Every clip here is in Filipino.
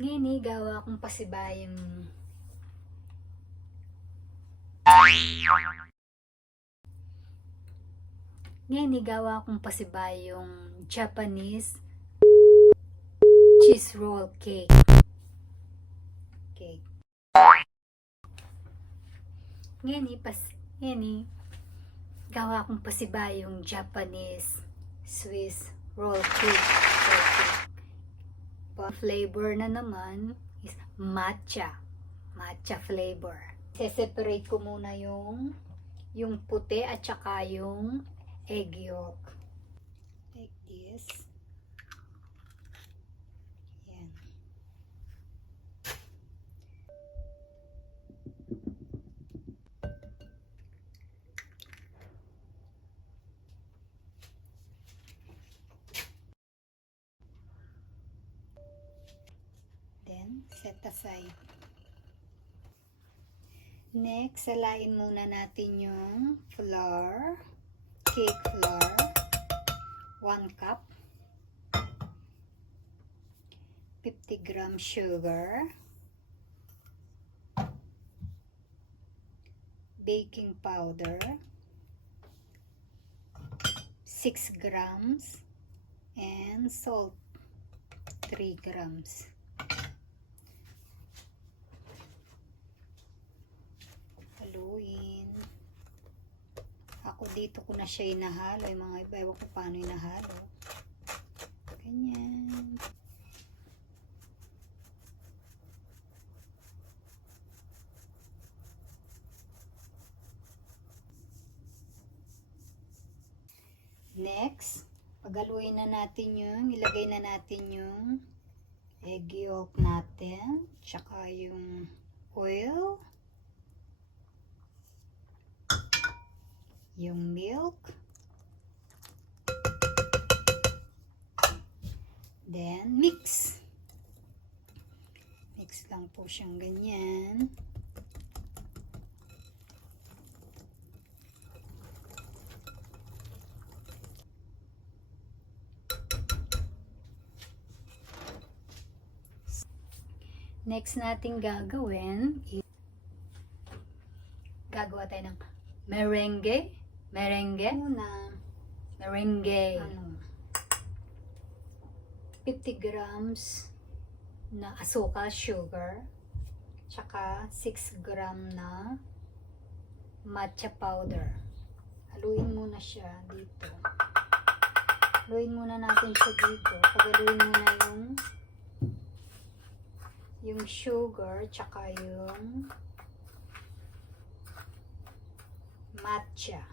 Ngayon gawa akong pasibayong Japanese cheese roll cake. Ngayon gawa akong pasibayong Japanese Swiss roll cake. Flavor na naman is matcha flavor. Se-separate ko muna yung puti at saka yung egg yolk. Like this. Yan. Then, set aside. Next, salain muna natin yung flour, cake flour, 1 cup, 50 gram sugar, baking powder, 6 grams, and salt, 3 grams. Haluin. Ako dito ko na siya inahalo. Yung mga iba, ewan ko paano inahalo. Ganyan. Next, paghaluin na natin ilagay na natin yung egg yolk natin, tsaka yung oil, yung milk, then mix lang po siyang ganyan. Next natin gagawa tayo ng merengue muna. Merengue. 50 grams na asukal, sugar, tsaka 6 gram na matcha powder. Haluin muna siya dito. Haluin muna natin siya dito. Paghaluin muna yung sugar, tsaka yung matcha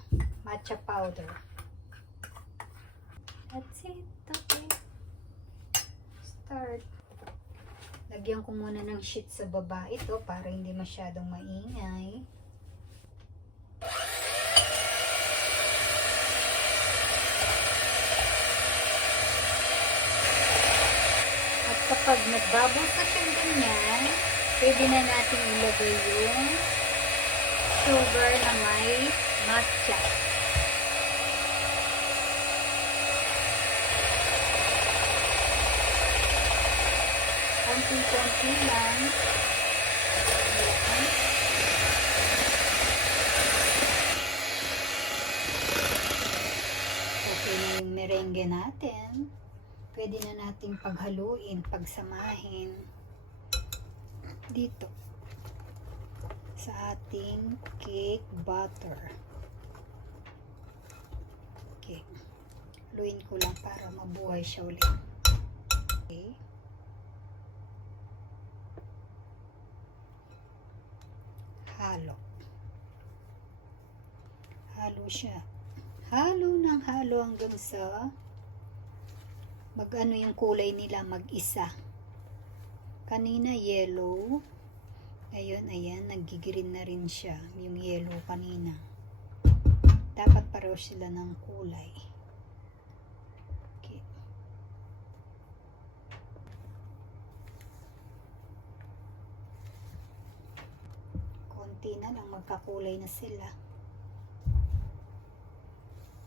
powder. That's it. Okay. Start. Lagyan ko muna ng sheet sa baba ito para hindi masyadong maingay. At kapag nagbubbles na siyang ganyan, pwede na natin ilagay yung sugar na may matcha. Konti-konti lang. Okay na yung merengue natin. Pwede na nating paghaluin, pagsamahin dito sa ating cake butter. Okay. Haluin ko lang para mabuhay siya ulit. Okay. Halo siya. Halo ng halo hanggang sa mag-ano yung kulay nila mag-isa. Kanina yellow. Ayun, ayan, nag-green na rin siya. Yung yellow kanina. Dapat pareho sila ng kulay. Okay. Konti na lang, magkakulay na sila.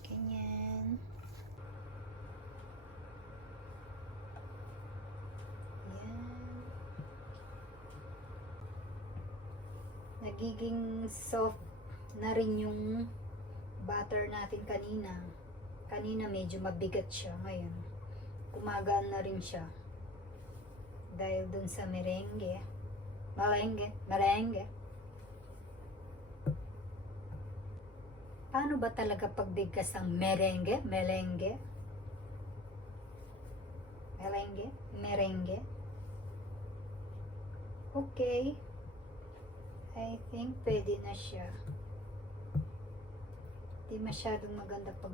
Ganyan. Yan. nagiging soft na rin yung butter natin kanina. Kanina medyo mabigat siya, ngayon kumagaan na rin siya. Dahil dun sa merengue. Merengue. Paano ba talaga pagbigkas ang merengue? Merengue. Okay. I think pwede na siya. Di masyadong maganda pag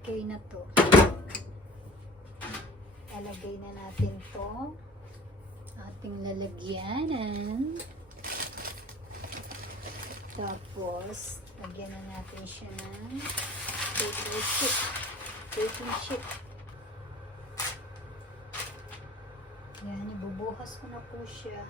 okay na to. Lalagay na natin to ating lalagyanan. Tapos lagyan na natin siya ng baking sheet. Yan, ibubuhas ko na po siya.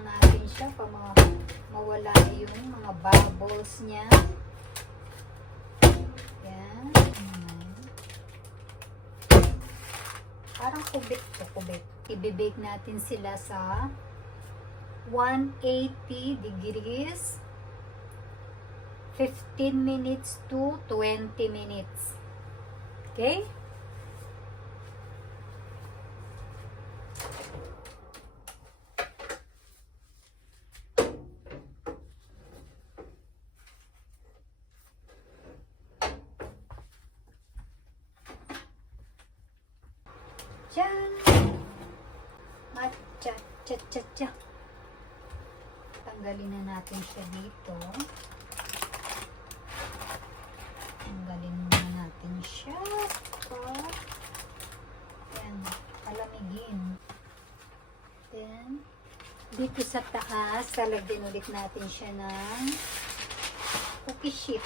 Natin siya para mawala yung mga bubbles niya. Yan. Parang kubit to, kubit. I-bake natin sila sa 180 degrees 15 minutes to 20 minutes. Okay? Diyan! Matcha, cha. Tanggalin na natin siya dito. Tanggalin na natin siya. Yan, palamigin. Then, dito sa taas, lalagyan ulit natin siya ng cookie sheet.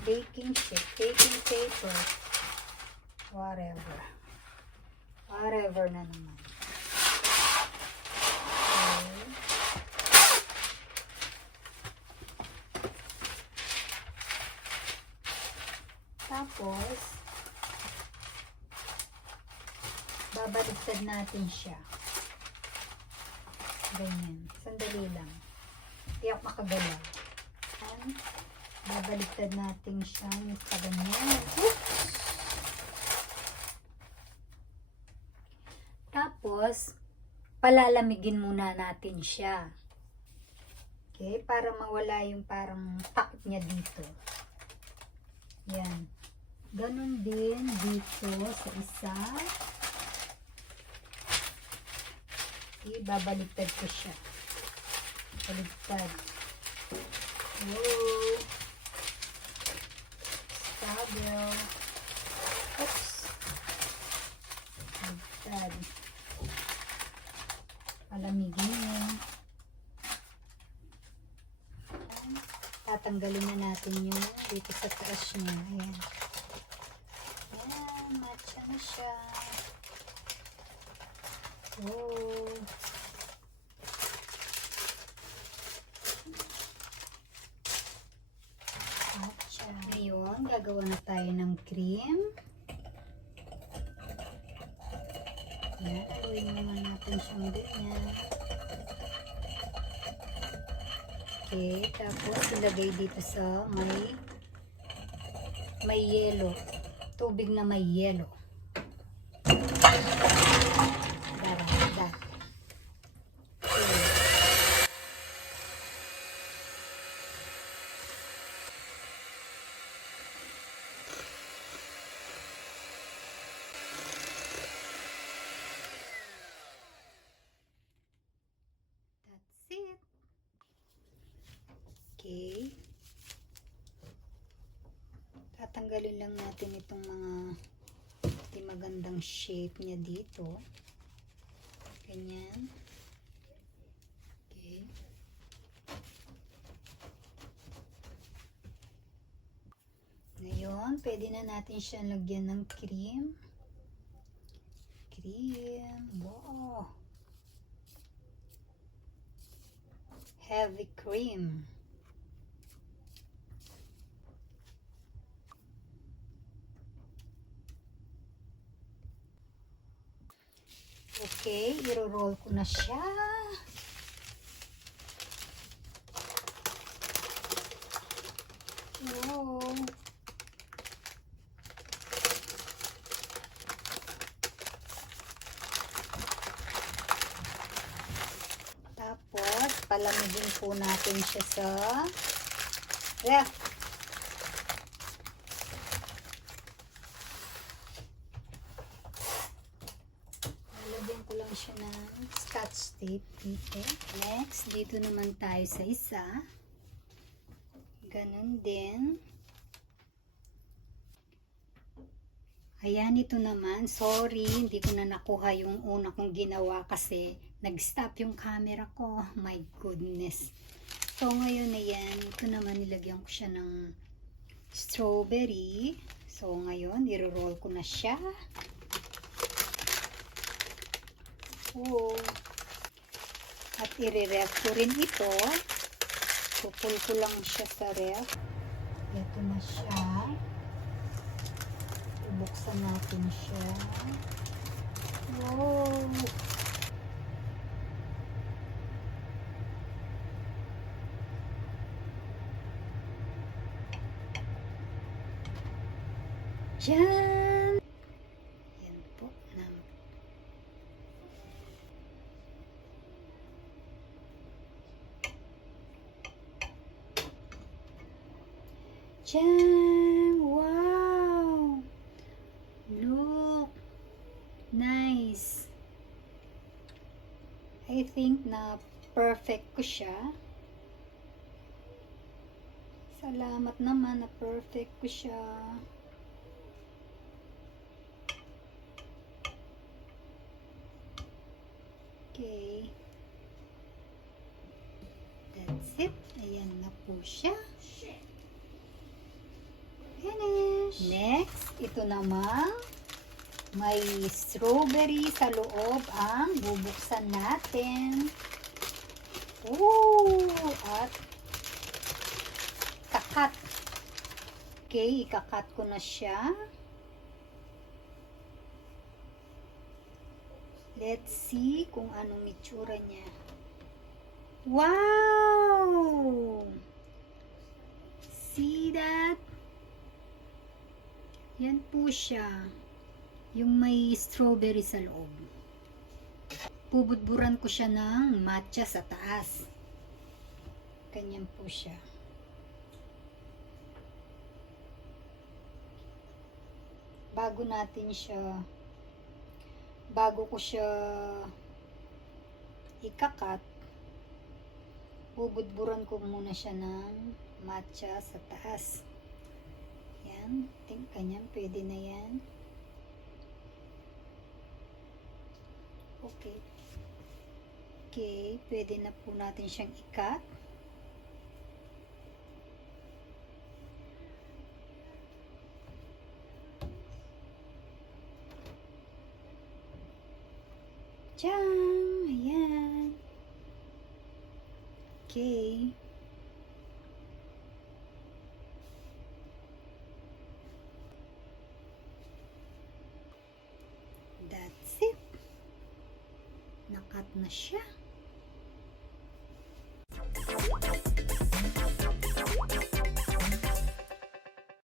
Baking sheet, baking paper. Whatever na naman. Okay. Tapos babaliktad natin siya. Ganyan. Sandali lang. Hindi ako makagalaw. Babaliktad natin siya sa ganyan. Oops! Tapos, palalamigin muna natin siya. Okay, para mawala yung parang takip niya dito. Yan. Ganon din dito sa isa. Okay, babaliktad ko siya. Baliktad. Whoa. Stable. Oops. Baliktad. Palamigin. Tatanggalin na natin yung dito sa trash niya. Ayan. Ayan, matcha na siya. Oh. Matcha. Ngayon, gagawa na tayo ng cream. Ayan, haluin naman natin siyang ganyan. Okay, tapos ilagay dito sa may yelo. Tubig na may yelo. Darada. Okay. That's it. Okay. Tatanggalin lang natin itong mga di magandang shape niya dito. Ganyan. Okay. Ngayon, pwede na natin siya lagyan ng cream. cream. Wow. Heavy cream. Okay, iro-roll ko na siya. Wow. Tapos, palamigin po natin siya sa ref. Lalagyan ko lang siya ng scotch tape dito. Next, dito naman tayo sa isa. Ganon din. Ayan, ito naman. Sorry, hindi ko na nakuha yung una kong ginawa kasi nag-stop yung camera ko. My goodness. So, ngayon ayan, ito naman nilagyan ko siya ng strawberry. So, ngayon, i-roll ko na siya. Oh. At i-ref ko rin ito. Pupul ko lang siya sa ref. Ito na siya. Buksan natin siya. Wow! Diyan! Yan po. Diyan! Wow! Look! Nice! I think na perfect ko siya. Salamat naman na perfect ko siya. Okay. That's it. Ayan na po siya. Finish! Next, ito naman. May strawberry sa loob ang bubuksan natin. Ooh! At kakat. Okay, ikakat ko na siya. Let's see kung anong itsura niya. Wow! See that? Yan po siya. Yung may strawberry sa loob. Bubudburan ko siya ng matcha sa taas. Ganyan po siya. Bago ko siya ikakat, bubudburan ko muna siya ng matcha sa taas. Yan, ganyan, pwede na yan. Okay. Okay, pwede na po natin siyang ikat. Diyan! Ayan. Okay. That's it. Nakat na siya.